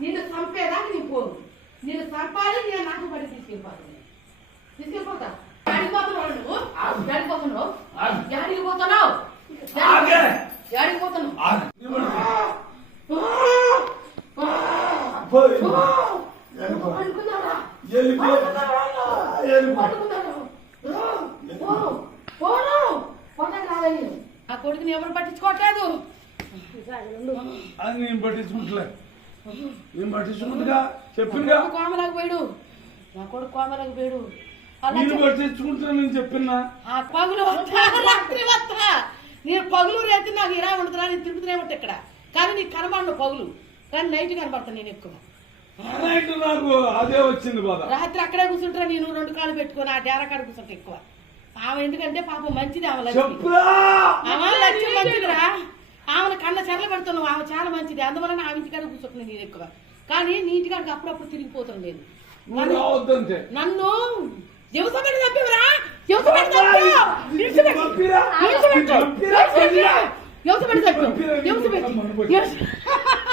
నన్ను చంపేదాకా నేను పోను. నిన్ను చంపాలి నేను నాకు పడి తీసుకెళ్ళిపోతాను తీసుకెళ్ళిపోతా. ఎక్కడికి పోతున్నావు నువ్వు? ఎక్కడికి పోతున్నావు. ఎక్కడికి పోతున్నావు. ఎక్కడికి పోతున్నావు? నా కొడుకుని ఎవరు పట్టించుకోవట్లేదు? అది నేను పట్టించుకుంటలే. నేను పట్టించుకుంటుగా? చెప్పిందిగా కొడుకు కోమలకు పోయాడు. నా కొడుకు కోమలకు పోయాడు. అలా నేను. పట్టించుకుంటా నేను చెప్పినా? ఆ పగులు రాత్రి వస్తా. నేను పగులు రేతి నాకు ఇలా ఉంటుందా నేను తిరుగుతూనే ఉంటా ఇక్కడ. కానీ నీకు కనబడను పగులు. కానీ నైట్ కనబడతాను నేను ఎక్కువ. నైట్ నాకు అదే వచ్చింది బాధ. రాత్రి అక్కడే కూర్చుంటా నేను? రెండు కాళ్ళు పెట్టుకొని ఆ డేరా కాడ కూర్చుంటా ఎక్కువ. ఆమె ఎందుకంటే పాపం మంచిది ఆమె మంచిదిరా. ఆమెను కళ్ళ చెరలు పెడుతున్నావు ఆమె చాలా మంచిది. అందువలన ఆమె ఇంటికాడ కూర్చుంటున్నాను నేను ఎక్కువ. కానీ నీ ఇంటికాడికి అప్పుడప్పుడు తిరిగిపోతాను నేను. నన్ను? నిలిచిపెట్టు